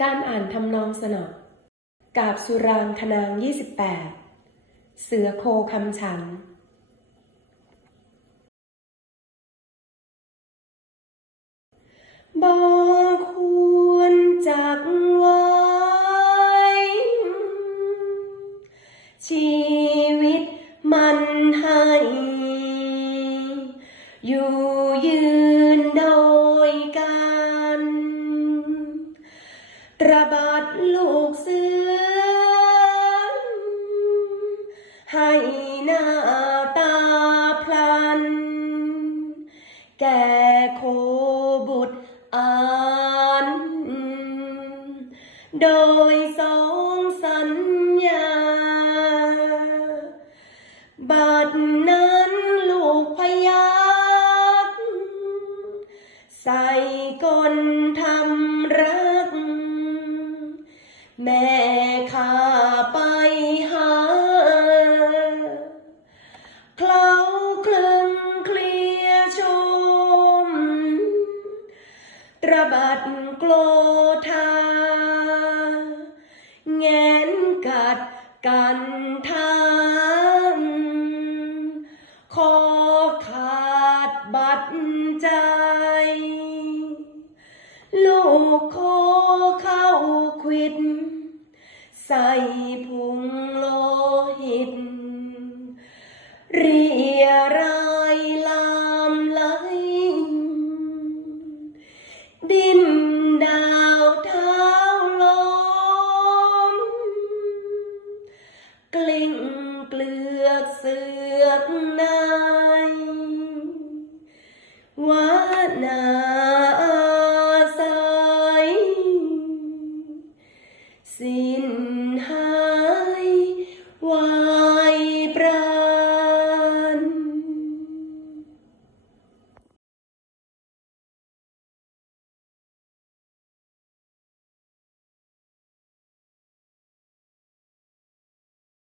การอ่านทำนองสนอกาบสุรางคนาง 28 เสือโคคำฉัน บอกควรจักไว้ ชีวิตมันให้ อยู่ยืนโด ระบัดลูกเสือให้หน้าตาพลัน แก่โคบุตรอ่านโดยสองสัญญา บัดนั้นลูกพยักใส่กลทำรัก แม่ข้าไปหาเคล้าคลึงเคลียชมตระบัดโกลธาแงนกัดกันทางคอขาดบัดใจ ลูกโคเข้าควิด ใส่ผุงโลหิต เรียรายลามไหลดินดาวเท้าลม กลิ้งเปลือกเสือกในวัา